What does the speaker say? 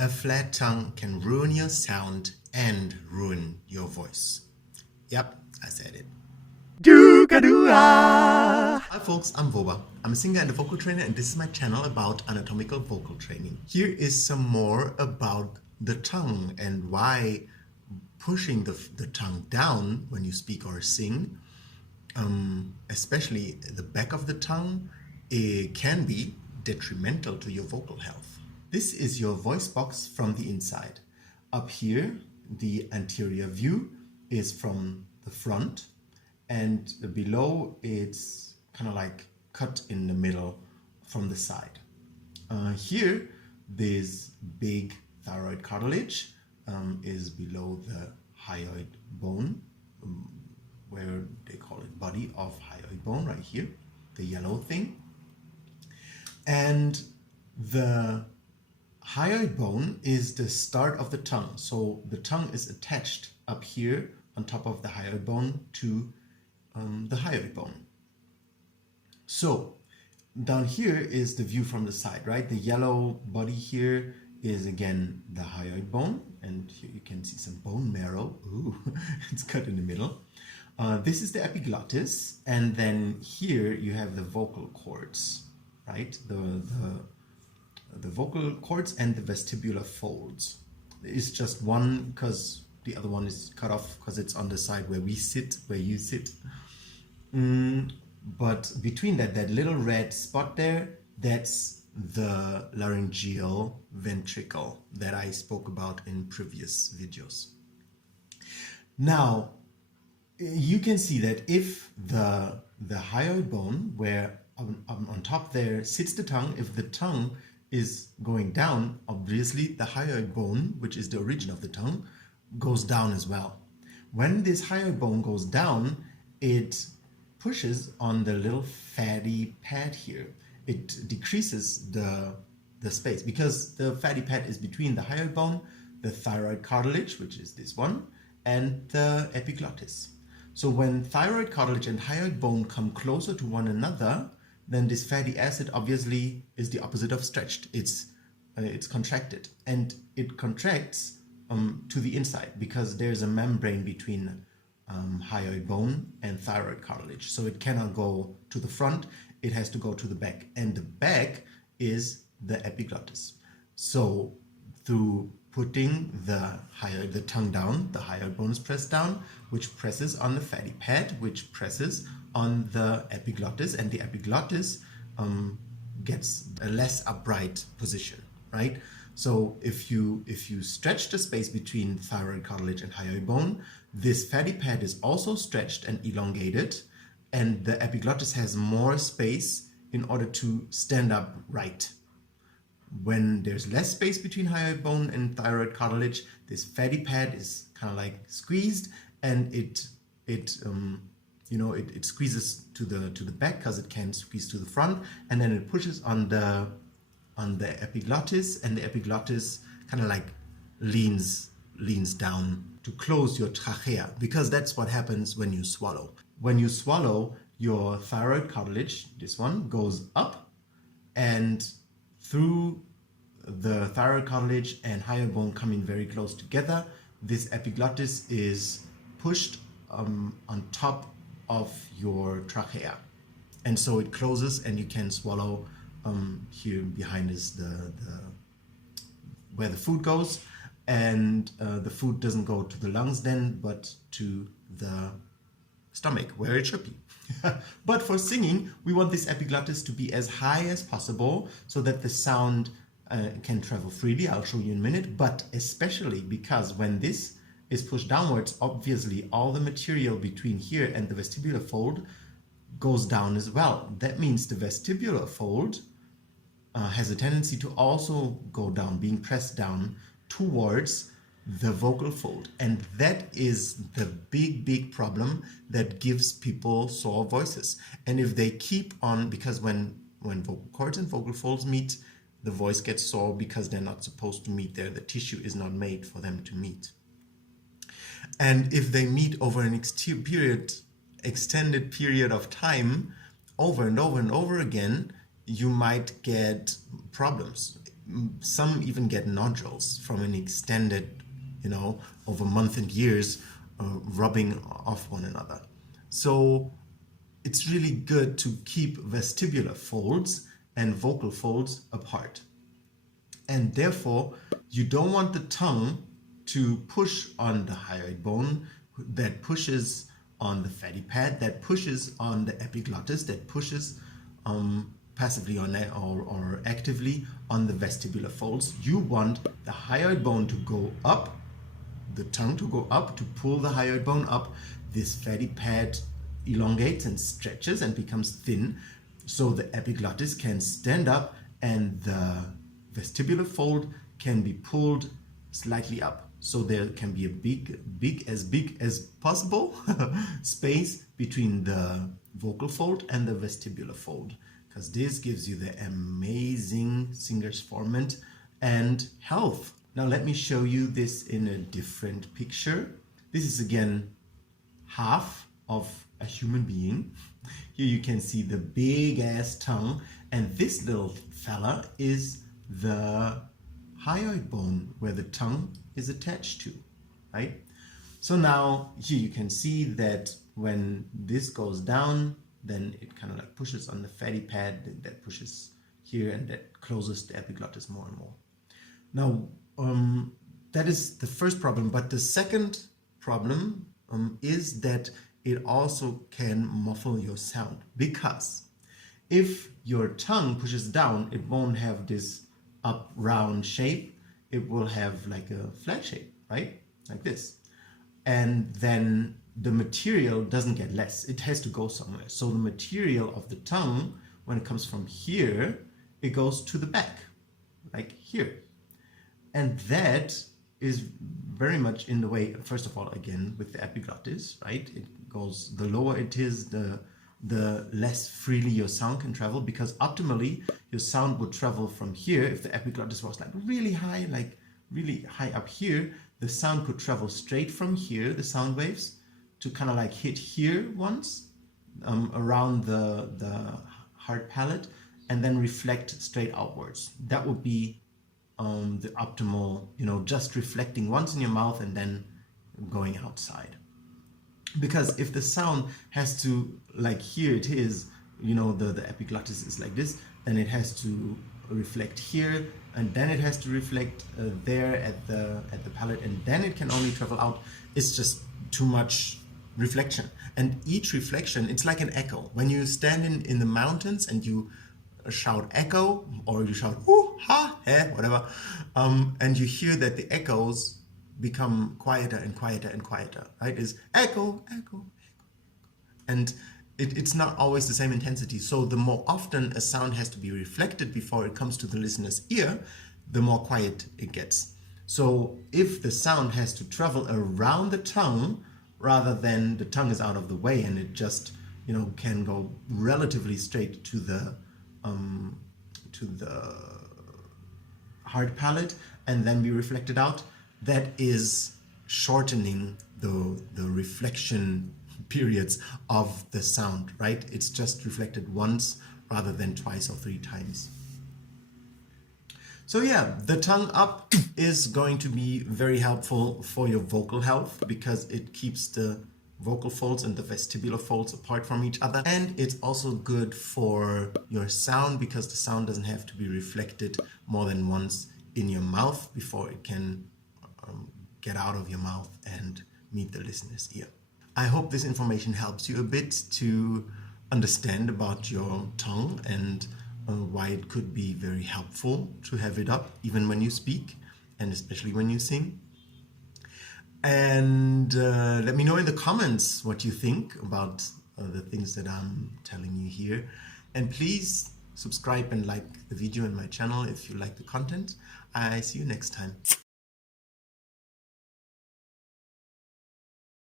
A flat tongue can ruin your sound and ruin your voice. Yep, I said it. Hi folks, I'm Voba. I'm a singer and a vocal trainer, and this is my channel about anatomical vocal training. Here is some more about the tongue and why pushing the tongue down when you speak or sing, especially the back of the tongue, it can be detrimental to your vocal health. This is your voice box from the inside. Up here, the anterior view is from the front, and below it's kind of like cut in the middle from the side. Here, this big thyroid cartilage is below the hyoid bone, where they call it body of hyoid bone, right here, the yellow thing. And the hyoid bone is the start of the tongue. So the tongue is attached up here on top of the hyoid bone to the hyoid bone. So down here is the view from the side, right? The yellow body here is again the hyoid bone, and here you can see some bone marrow. Ooh, it's cut in the middle. This is the epiglottis, and then here you have the vocal cords, right? The vocal cords and the vestibular folds. It's just one because the other one is cut off because it's on the side where we sit, where you sit. But between that little red spot there, that's the laryngeal ventricle that I spoke about in previous videos. Now, you can see that if the hyoid bone, where on top there sits the tongue, if the tongue is going down, obviously the hyoid bone, which is the origin of the tongue, goes down as well. When this hyoid bone goes down, it pushes on the little fatty pad here. It decreases the space because the fatty pad is between the hyoid bone, the thyroid cartilage, which is this one, and the epiglottis. So when thyroid cartilage and hyoid bone come closer to one another, then this fatty acid obviously is the opposite of stretched. It's contracted, and it contracts to the inside because there's a membrane between hyoid bone and thyroid cartilage. So it cannot go to the front, it has to go to the back, and the back is the epiglottis. So through putting the tongue down, the hyoid bone is pressed down, which presses on the fatty pad, which presses on the epiglottis, and the epiglottis gets a less upright position, right? So if you stretch the space between thyroid cartilage and hyoid bone, this fatty pad is also stretched and elongated, and the epiglottis has more space in order to stand up right. When there's less space between hyoid bone and thyroid cartilage, this fatty pad is kind of like squeezed, and it squeezes to the back because it can't squeeze to the front, and then it pushes on the epiglottis, and the epiglottis kind of like leans down to close your trachea, because that's what happens when you swallow. When you swallow, your thyroid cartilage, this one, goes up, and through the thyroid cartilage and hyoid bone coming very close together, this epiglottis is pushed on top of your trachea, and so it closes and you can swallow. Here behind is the where the food goes, and the food doesn't go to the lungs then, but to the stomach where it should be. But for singing, we want this epiglottis to be as high as possible so that the sound can travel freely. I'll show you in a minute, but especially because when this is pushed downwards, obviously all the material between here and the vestibular fold goes down as well. That means the vestibular fold has a tendency to also go down, being pressed down towards the vocal fold. And that is the big problem that gives people sore voices. And if they keep on, because when vocal cords and vocal folds meet, the voice gets sore because they're not supposed to meet there. The tissue is not made for them to meet. And if they meet over an extended period of time, over and over and over again, you might get problems. some even get nodules from an extended, over months and years rubbing off one another. So it's really good to keep vestibular folds and vocal folds apart. And therefore, you don't want the tongue to push on the hyoid bone that pushes on the fatty pad, that pushes on the epiglottis, that pushes passively or actively on the vestibular folds. You want the hyoid bone to go up, the tongue to go up, to pull the hyoid bone up. This fatty pad elongates and stretches and becomes thin, so the epiglottis can stand up and the vestibular fold can be pulled slightly up. So there can be a big as possible space between the vocal fold and the vestibular fold, because this gives you the amazing singer's formant and health. Now let me show you this in a different picture. This is again half of a human being. Here you can see the big ass tongue, and this little fella is the hyoid bone where the tongue is attached to, right? So now here you can see that when this goes down, then it kind of like pushes on the fatty pad, that pushes here, and that closes the epiglottis more and more. Now that is the first problem, but the second problem is that it also can muffle your sound, because if your tongue pushes down, it won't have this up round shape. It will have like a flat shape, right? Like this. And then the material doesn't get less. It has to go somewhere. So the material of the tongue, when it comes from here, it goes to the back, like here. And that is very much in the way, first of all, again, with the epiglottis, right? It goes, the lower it is, the less freely your sound can travel, because optimally your sound would travel from here. If the epiglottis was like really high up here, the sound could travel straight from here, the sound waves, to kind of like hit here once around the hard palate, and then reflect straight outwards. That would be the optimal, just reflecting once in your mouth and then going outside. Because if the sound has to, like here it is, the epiglottis is like this, then it has to reflect here, and then it has to reflect there at the palate, and then it can only travel out. It's just too much reflection. And each reflection, it's like an echo. When you stand in the mountains and you shout echo, or you shout ooh, ha, eh, whatever, and you hear that the echoes become quieter and quieter and quieter, right? Is echo, echo, echo. And it's not always the same intensity. So the more often a sound has to be reflected before it comes to the listener's ear, the more quiet it gets. So if the sound has to travel around the tongue, rather than the tongue is out of the way and it just, can go relatively straight to the hard palate and then be reflected out, that is shortening the reflection periods of the sound, right? It's just reflected once rather than twice or three times. So yeah, the tongue up is going to be very helpful for your vocal health, because it keeps the vocal folds and the vestibular folds apart from each other. And it's also good for your sound, because the sound doesn't have to be reflected more than once in your mouth before it can get out of your mouth and meet the listener's ear. I hope this information helps you a bit to understand about your tongue and why it could be very helpful to have it up even when you speak, and especially when you sing. And let me know in the comments what you think about the things that I'm telling you here. And please subscribe and like the video and my channel if you like the content. I see you next time.